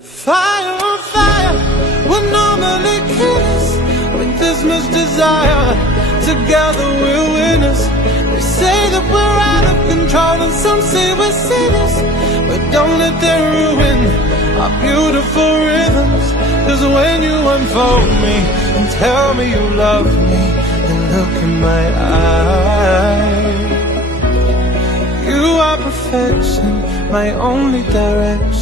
Fire on fire, we're normally killers. With this much desire, together we're winners. They say that we're out of control and some say we're sinners, but don't let them ruin our beautiful rhythms. Cause when you unfold me and tell me you love me, and look in my eyes, you are perfection, my only direction.